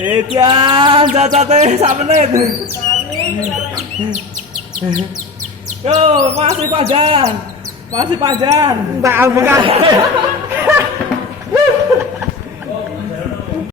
Edian, cacatnya sak menit. Yo, masih panjang. Tak bukan.